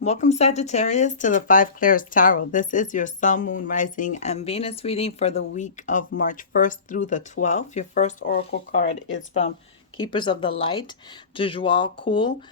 Welcome, Sagittarius, to the Five Clairs Tarot. This is your Sun, Moon, Rising, and Venus reading for the week of March 1st through the 12th. Your first oracle card is from Keepers of the Light, Dujual Kul,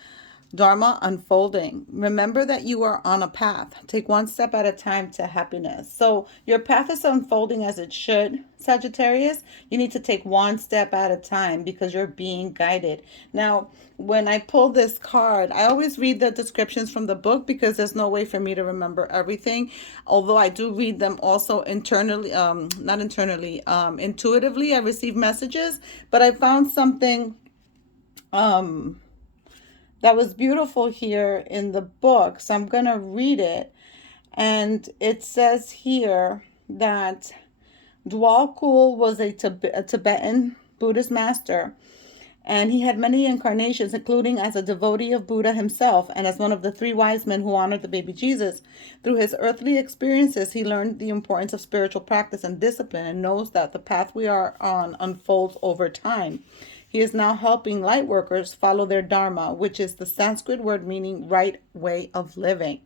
Dharma Unfolding. Remember that you are on a path. Take one step at a time to happiness. So your path is unfolding as it should, Sagittarius. You need to take one step at a time because you're being guided. Now, when I pull this card, I always read the descriptions from the book because there's no way for me to remember everything. Although I do read them also internally, not internally, intuitively. I receive messages, but I found something that was beautiful here in the book. So I'm going to read it. And it says here that Dwal Kul was a Tibetan Buddhist master. And he had many incarnations, including as a devotee of Buddha himself and as one of the three wise men who honored the baby Jesus. Through his earthly experiences, he learned the importance of spiritual practice and discipline and knows that the path we are on unfolds over time. He is now helping light workers follow their dharma, which is the Sanskrit word meaning right way of living.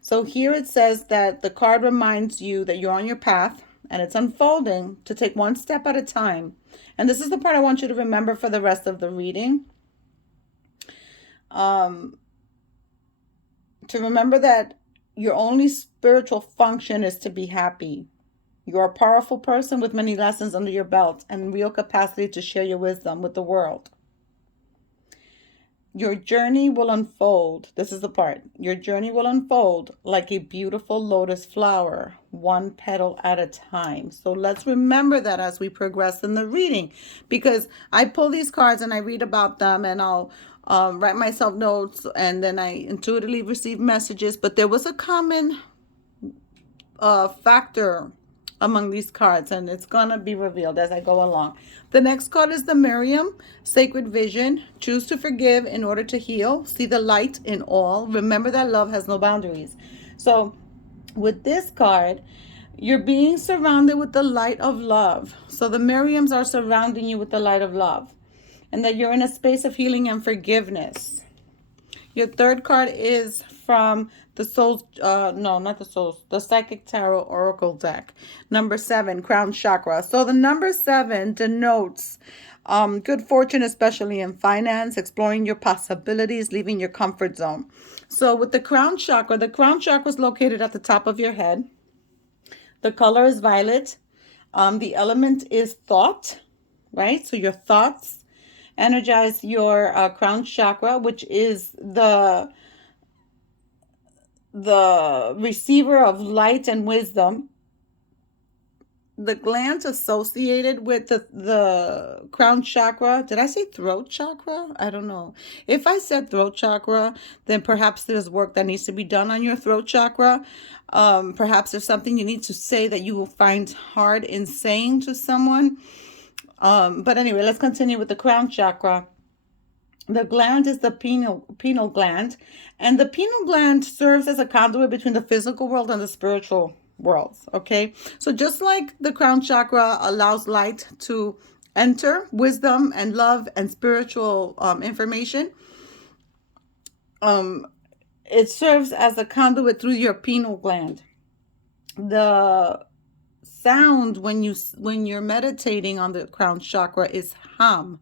So here it says that the card reminds you that you're on your path and it's unfolding, to take one step at a time. And this is the part I want you to remember for the rest of the reading. To remember that your only spiritual function is to be happy. You're a powerful person with many lessons under your belt and real capacity to share your wisdom with the world. Your journey will unfold. This is the part. Your journey will unfold like a beautiful lotus flower, one petal at a time. So let's remember that as we progress in the reading, because I pull these cards and I read about them and I'll write myself notes and then I intuitively receive messages. But there was a common factor among these cards, and it's gonna be revealed as I go along. The next card is the Miriam, Sacred Vision. Choose to forgive in order to heal. See the light in all. Remember that love has no boundaries. So with this card, you're being surrounded with the light of love. So the Miriams are surrounding you with the light of love, and that you're in a space of healing and forgiveness. Your third card is from the Souls, no, not the Souls, the Psychic Tarot Oracle deck. Number 7, Crown Chakra. So the number 7 denotes good fortune, especially in finance, exploring your possibilities, leaving your comfort zone. So with the Crown Chakra is located at the top of your head. The color is violet. The element is thought, right? So your thoughts energize your crown chakra, which is the receiver of light and wisdom. The glands associated with the crown chakra, did I say throat chakra? I don't know. If I said throat chakra, then perhaps there's work that needs to be done on your throat chakra. Perhaps there's something you need to say that you will find hard in saying to someone. But anyway, let's continue with the crown chakra. The gland is the pineal gland, and the pineal gland serves as a conduit between the physical world and the spiritual worlds. Okay, so just like the crown chakra allows light to enter, wisdom and love and spiritual information, it serves as a conduit through your pineal gland. The sound when you're meditating on the crown chakra is hum,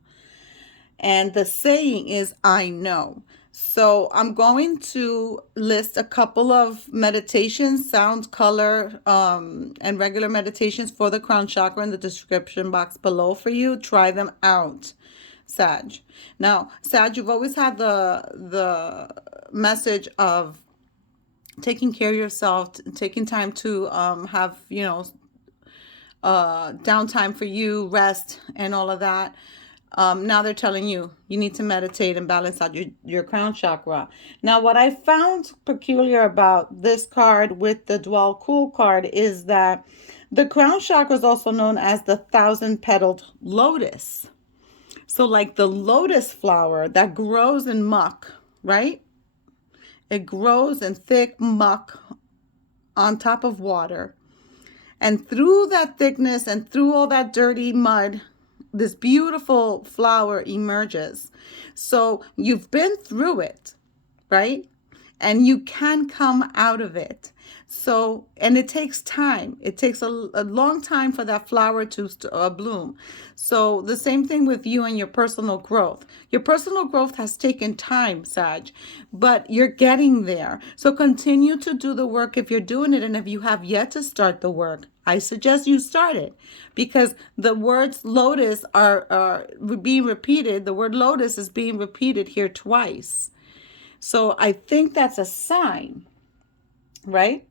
and the saying is I know. So I'm going to list a couple of meditations, sound, color, and regular meditations for the crown chakra in the description box below for you. Try them out, Sag. Now, Sag, you've always had the message of taking care of yourself, taking time to have, downtime for you, rest, and all of that. Now they're telling you need to meditate and balance out your crown chakra. Now, what I found peculiar about this card with the Dwal Kul card is that the crown chakra is also known as the 1,000-petaled lotus. So like the lotus flower that grows in muck, right? It grows in thick muck on top of water. And through that thickness and through all that dirty mud, this beautiful flower emerges. So you've been through it, right? and you can come out of it. So, and it takes time. It takes a long time for that flower to bloom. So the same thing with you and your personal growth. Your personal growth has taken time, Sag, but you're getting there. So continue to do the work if you're doing it. And if you have yet to start the work, I suggest you start it, because the words lotus are being repeated. The word lotus is being repeated here twice. So I think that's a sign, right?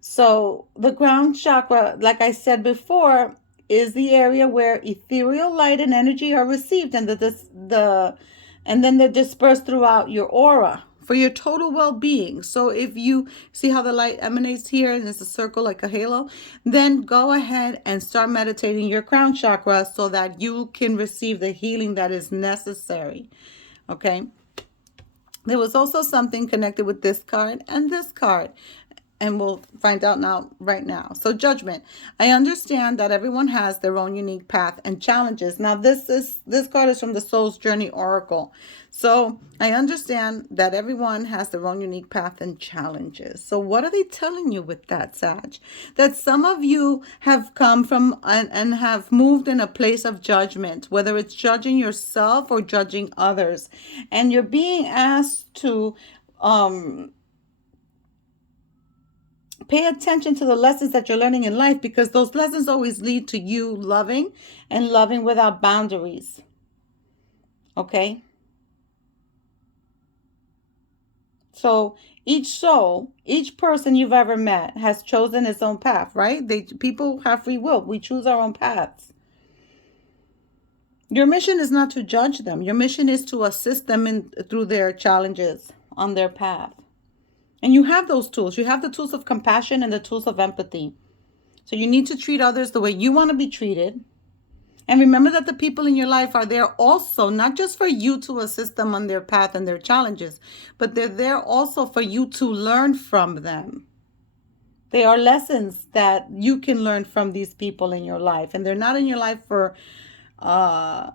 So the ground chakra, like I said before, is the area where ethereal light and energy are received, and and then they're dispersed throughout your aura for your total well-being. So if you see how the light emanates here and it's a circle like a halo, then go ahead and start meditating your crown chakra so that you can receive the healing that is necessary. Okay. There was also something connected with this card and this card, and we'll find out right now. So judgment. I understand that everyone has their own unique path and challenges. Now this card is from the Soul's Journey Oracle. So I understand that everyone has their own unique path and challenges. So what are they telling you with that, Sag? That some of you have come from and have moved in a place of judgment, whether it's judging yourself or judging others. And you're being asked to pay attention to the lessons that you're learning in life, because those lessons always lead to you loving and loving without boundaries. Okay? So each soul, each person you've ever met has chosen its own path, right? People have free will. We choose our own paths. Your mission is not to judge them. Your mission is to assist them through their challenges on their path. And you have those tools. You have the tools of compassion and the tools of empathy. So you need to treat others the way you want to be treated. And remember that the people in your life are there also, not just for you to assist them on their path and their challenges, but they're there also for you to learn from them. They are lessons that you can learn from these people in your life. And they're not in your life for no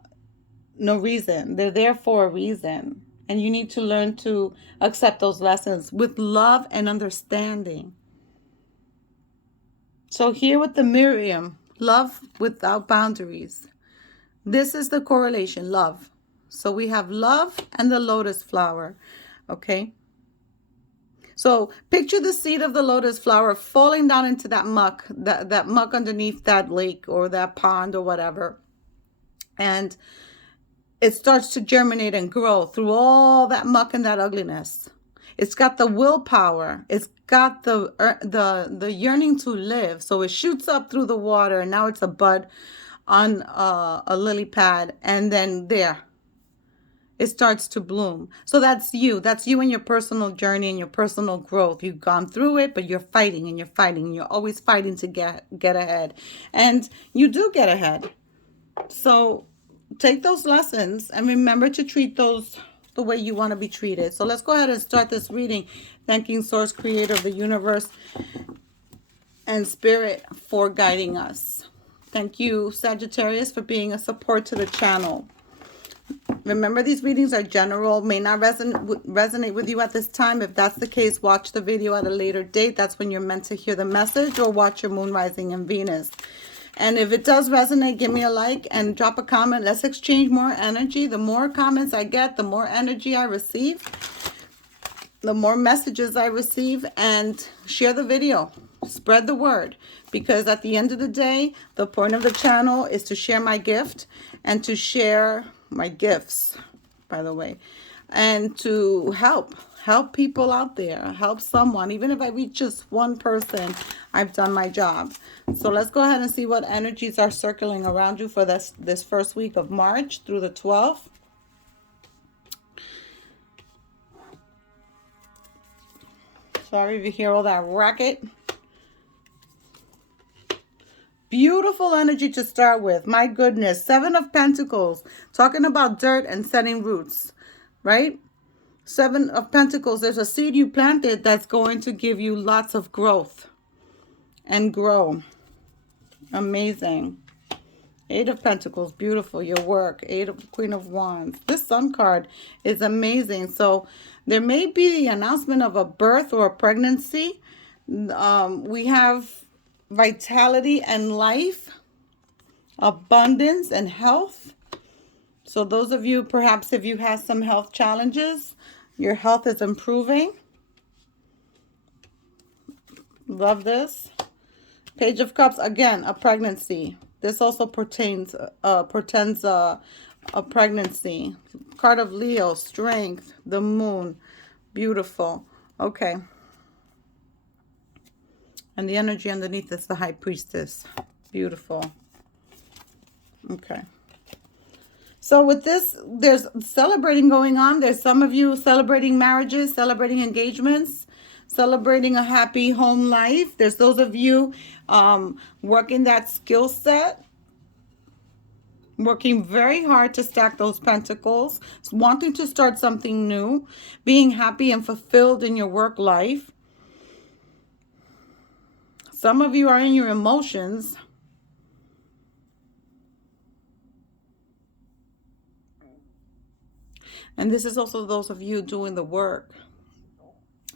reason. They're there for a reason. And you need to learn to accept those lessons with love and understanding. So here with the Miriam, love without boundaries. This is the correlation, love. So we have love and the lotus flower, okay? So picture the seed of the lotus flower falling down into that muck, that muck underneath that lake or that pond or whatever. And it starts to germinate and grow through all that muck and that ugliness. It's got the willpower. It's got the yearning to live. So it shoots up through the water, and now it's a bud on a lily pad, and then there it starts to bloom. So that's you. That's you in your personal journey and your personal growth. You've gone through it, but you're fighting and you're fighting. And you're always fighting to get ahead, and you do get ahead. So take those lessons and remember to treat those the way you want to be treated. So let's go ahead and start this reading, thanking Source, Creator of the universe and Spirit for guiding us. Thank you, Sagittarius, for being a support to the channel. Remember, these readings are general, may not resonate with you at this time. If that's the case, watch the video at a later date. That's when you're meant to hear the message, or watch your moon rising and Venus. And if it does resonate, give me a like and drop a comment. Let's exchange more energy. The more comments I get, the more energy I receive, the more messages I receive. And share the video. Spread the word. Because at the end of the day, the point of the channel is to share my gift and to share my gifts, by the way, and to help people out there, help someone. Even if I reach just one person, I've done my job. So let's go ahead and see what energies are circling around you for this first week of March through the 12th. Sorry if you hear all that racket. Beautiful energy to start with. My goodness. 7 of Pentacles. Talking about dirt and setting roots, right? 7 of Pentacles. There's a seed you planted that's going to give you lots of growth and grow. Amazing. Eight of Pentacles, beautiful. Your work. Queen of Wands. This Sun card is amazing. So there may be the announcement of a birth or a pregnancy. We have vitality and life, abundance and health. So those of you, perhaps if you have some health challenges, your health is improving. Love this. Page of Cups, again, a pregnancy. This also portends a pregnancy. Card of Leo, strength, the moon, beautiful. Okay. And the energy underneath is the High Priestess. Beautiful. Okay. So with this, there's celebrating going on. There's some of you celebrating marriages, celebrating engagements, celebrating a happy home life. There's those of you working that skill set, working very hard to stack those pentacles, wanting to start something new, being happy and fulfilled in your work life. Some of you are in your emotions. And this is also those of you doing the work,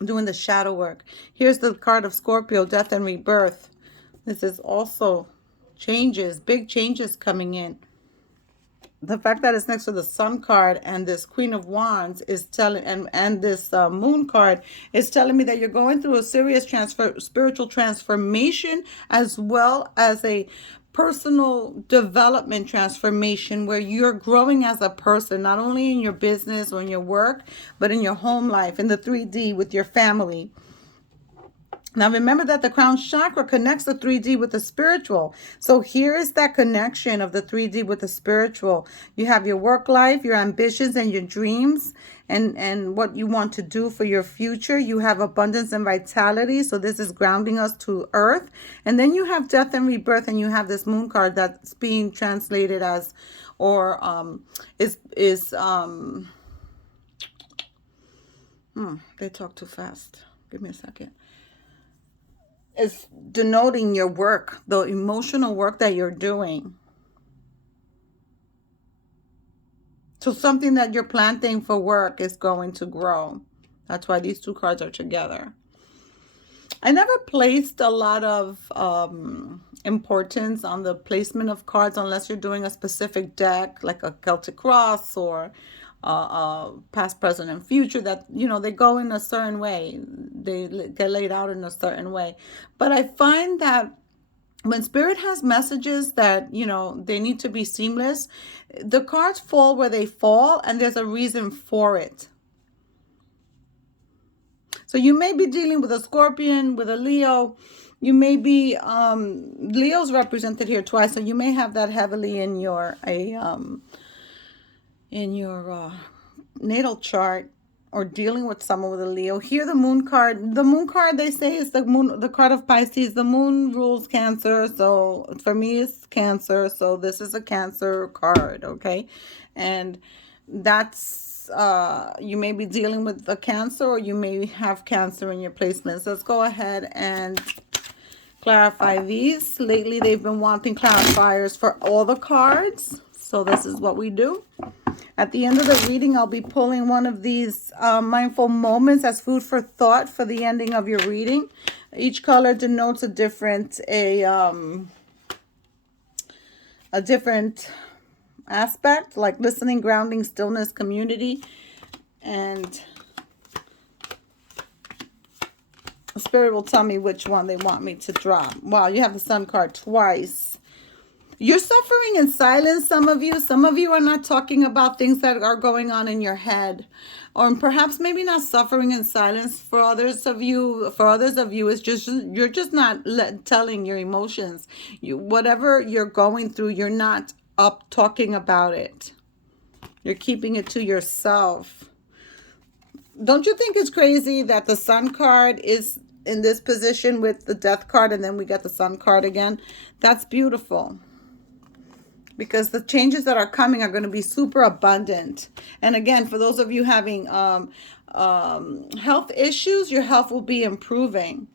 doing the shadow work. Here's the card of Scorpio, death and rebirth. This is also changes, big changes coming in. The fact that it's next to the Sun card and this Queen of Wands is telling, and this Moon card is telling me that you're going through a serious spiritual transformation, as well as a personal development transformation where you're growing as a person, not only in your business or in your work, but in your home life, in the 3D with your family. Now, remember that the crown chakra connects the 3D with the spiritual. So here is that connection of the 3D with the spiritual. You have your work life, your ambitions and your dreams, and what you want to do for your future. You have abundance and vitality. So this is grounding us to earth. And then you have death and rebirth, and you have this moon card that's being translated as, or they talk too fast. Give me a second. Is denoting your work, the emotional work that you're doing. So something that you're planting for work is going to grow. That's why these two cards are together. I never placed a lot of importance on the placement of cards unless you're doing a specific deck, like a Celtic Cross or past, present, and future, that, you know, they go in a certain way. They get laid out in a certain way. But I find that when Spirit has messages that, you know, they need to be seamless, the cards fall where they fall, and there's a reason for it. So you may be dealing with a Scorpion, with a Leo. You may be, Leo's represented here twice, so you may have that heavily in your natal chart, or dealing with someone with a Leo. Here, the moon card. The moon card, they say, is the moon, the card of Pisces. The moon rules Cancer, so for me, it's Cancer. So this is a Cancer card, okay? And that's, you may be dealing with a Cancer, or you may have Cancer in your placements. Let's go ahead and clarify these. Lately, they've been wanting clarifiers for all the cards, so this is what we do. At the end of the reading, I'll be pulling one of these mindful moments as food for thought for the ending of your reading. Each color denotes a different aspect, like listening, grounding, stillness, community, and Spirit will tell me which one they want me to drop. Wow, you have the Sun card twice. You're suffering in silence, some of you. Some of you are not talking about things that are going on in your head. Or perhaps maybe not suffering in silence. For others of you, it's just, you're just not telling your emotions. Whatever you're going through, you're not up talking about it. You're keeping it to yourself. Don't you think it's crazy that the Sun card is in this position with the Death card, and then we get the Sun card again? That's beautiful, because the changes that are coming are going to be super abundant. And again, for those of you having health issues, your health will be improving.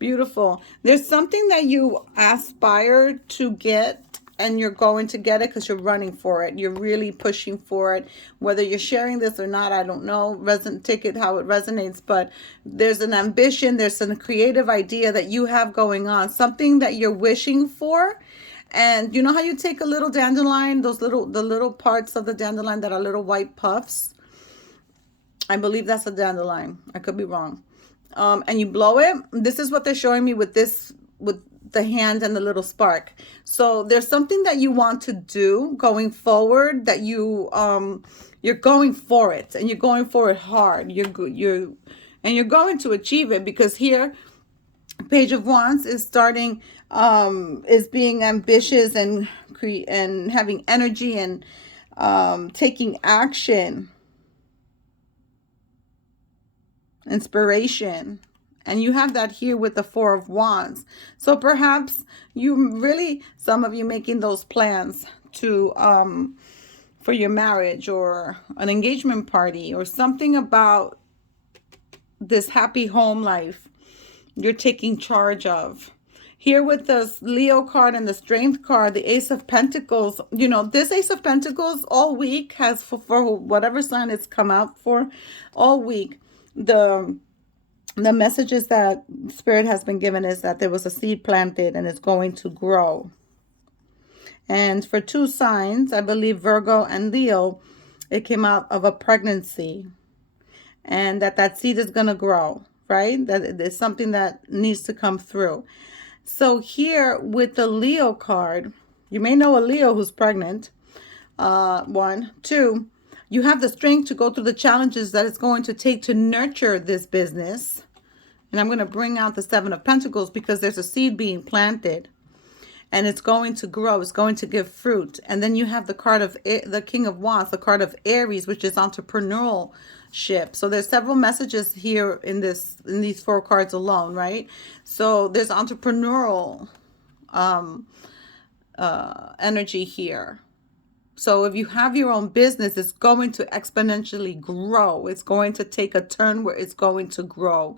Beautiful. There's something that you aspire to get, and you're going to get it because you're running for it. You're really pushing for it. Whether you're sharing this or not, I don't know. Take it how it resonates. But there's an ambition, there's a creative idea that you have going on, something that you're wishing for. And you know how you take a little dandelion, the little parts of the dandelion that are little white puffs? I believe that's a dandelion. I could be wrong. And you blow it. This is what they're showing me with the hand and the little spark. So there's something that you want to do going forward, that you're going for it, and you're going for it hard. You're going to achieve it, because here Page of Wands is starting, is being ambitious and having energy and taking action, inspiration. And you have that here with the Four of Wands. So perhaps some of you making those plans to for your marriage or an engagement party, or something about this happy home life you're taking charge of. Here with the Leo card and the Strength card, the Ace of Pentacles, this Ace of Pentacles all week has, for whatever sign it's come out for, all week, the messages that Spirit has been given is that there was a seed planted and it's going to grow. And for two signs, I believe Virgo and Leo, it came out of a pregnancy, and that seed is going to grow, right? That is something that needs to come through. So here with the Leo card, you may know a Leo who's pregnant. 1, 2, you have the strength to go through the challenges that it's going to take to nurture this business. And I'm going to bring out the Seven of Pentacles, because there's a seed being planted and it's going to grow. It's going to give fruit. And then you have the card of the King of Wands, the card of Aries, which is entrepreneurship. So there's several messages here in these 4 cards alone, right? So there's entrepreneurial energy here. So if you have your own business, it's going to exponentially grow. It's going to take a turn where it's going to grow.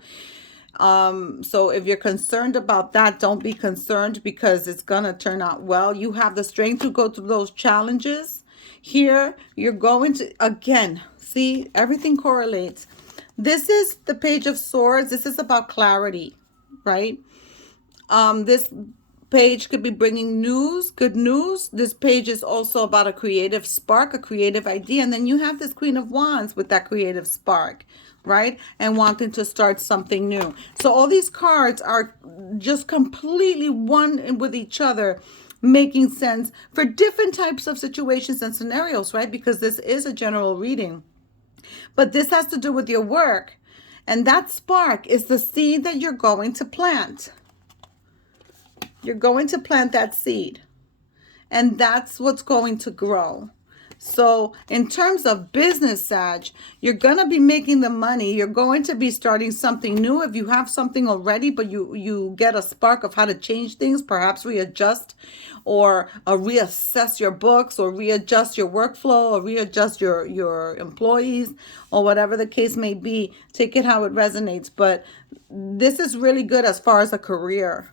So if you're concerned about that, don't be concerned, because it's going to turn out well. You have the strength to go through those challenges. Here, you're going to, again, see, everything correlates. This is the Page of Swords. This is about clarity, right? This page could be bringing news, good news. This page is also about a creative spark, a creative idea. And then you have this Queen of Wands with that creative spark, right? And wanting to start something new. So all these cards are just completely one with each other, making sense for different types of situations and scenarios, right? Because this is a general reading. But this has to do with your work. And that spark is the seed that you're going to plant. You're going to plant that seed. And that's what's going to grow. So in terms of business, Sag, you're going to be making the money. You're going to be starting something new. If you have something already, but you get a spark of how to change things, perhaps readjust or reassess your books, or readjust your workflow, or readjust your employees, or whatever the case may be. Take it how it resonates. But this is really good as far as a career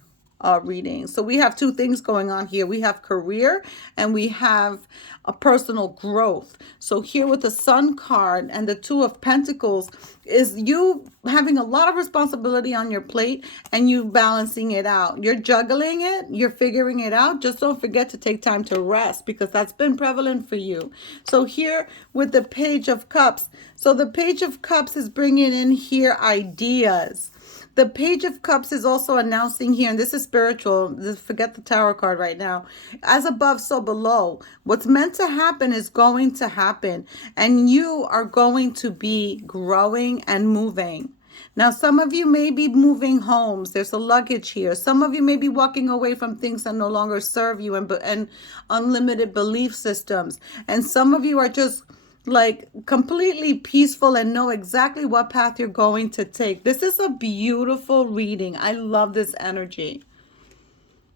reading. So we have 2 things going on here. We have career and we have a personal growth. So here with the Sun card and the 2 of Pentacles is you having a lot of responsibility on your plate and you balancing it out. You're juggling it. You're figuring it out. Just don't forget to take time to rest, because that's been prevalent for you. So here with the Page of Cups. So the Page of Cups is bringing in here ideas. The Page of Cups is also announcing here, and this is spiritual. Forget the Tower card right now. As above, so below. What's meant to happen is going to happen. And you are going to be growing and moving. Now, some of you may be moving homes. There's a luggage here. Some of you may be walking away from things that no longer serve you, and unlimited belief systems. And some of you are just like completely peaceful and know exactly what path you're going to take. This is a beautiful reading. I love this energy.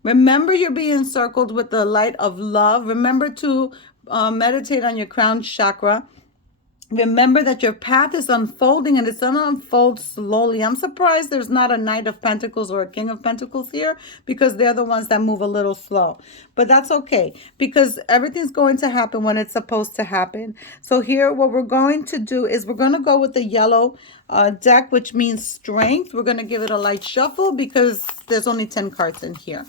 Remember, you're being circled with the light of love. Remember to meditate on your crown chakra. Remember that your path is unfolding and it's going to unfold slowly. I'm surprised there's not a Knight of Pentacles or a King of Pentacles here, because they're the ones that move a little slow. But that's okay, because everything's going to happen when it's supposed to happen. So here, what we're going to do is we're going to go with the yellow deck, which means strength. We're going to give it a light shuffle because there's only 10 cards in here.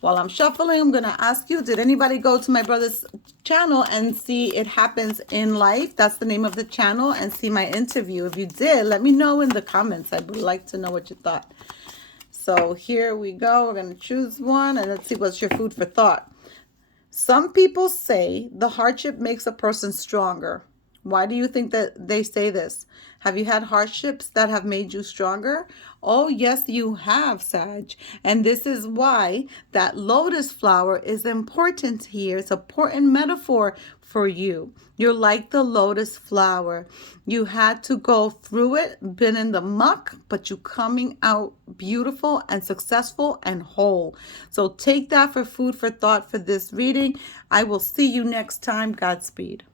While I'm shuffling, I'm going to ask you, did anybody go to my brother's channel and see It Happens in Life? That's the name of the channel, and see my interview. If you did, let me know in the comments. I would like to know what you thought. So here we go. We're going to choose one, and let's see what's your food for thought. Some people say the hardship makes a person stronger. Why do you think that they say this? Have you had hardships that have made you stronger? Oh, yes, you have, Sag. And this is why that lotus flower is important here. It's an important metaphor for you. You're like the lotus flower. You had to go through it, been in the muck, but you coming out beautiful and successful and whole. So take that for food for thought for this reading. I will see you next time. Godspeed.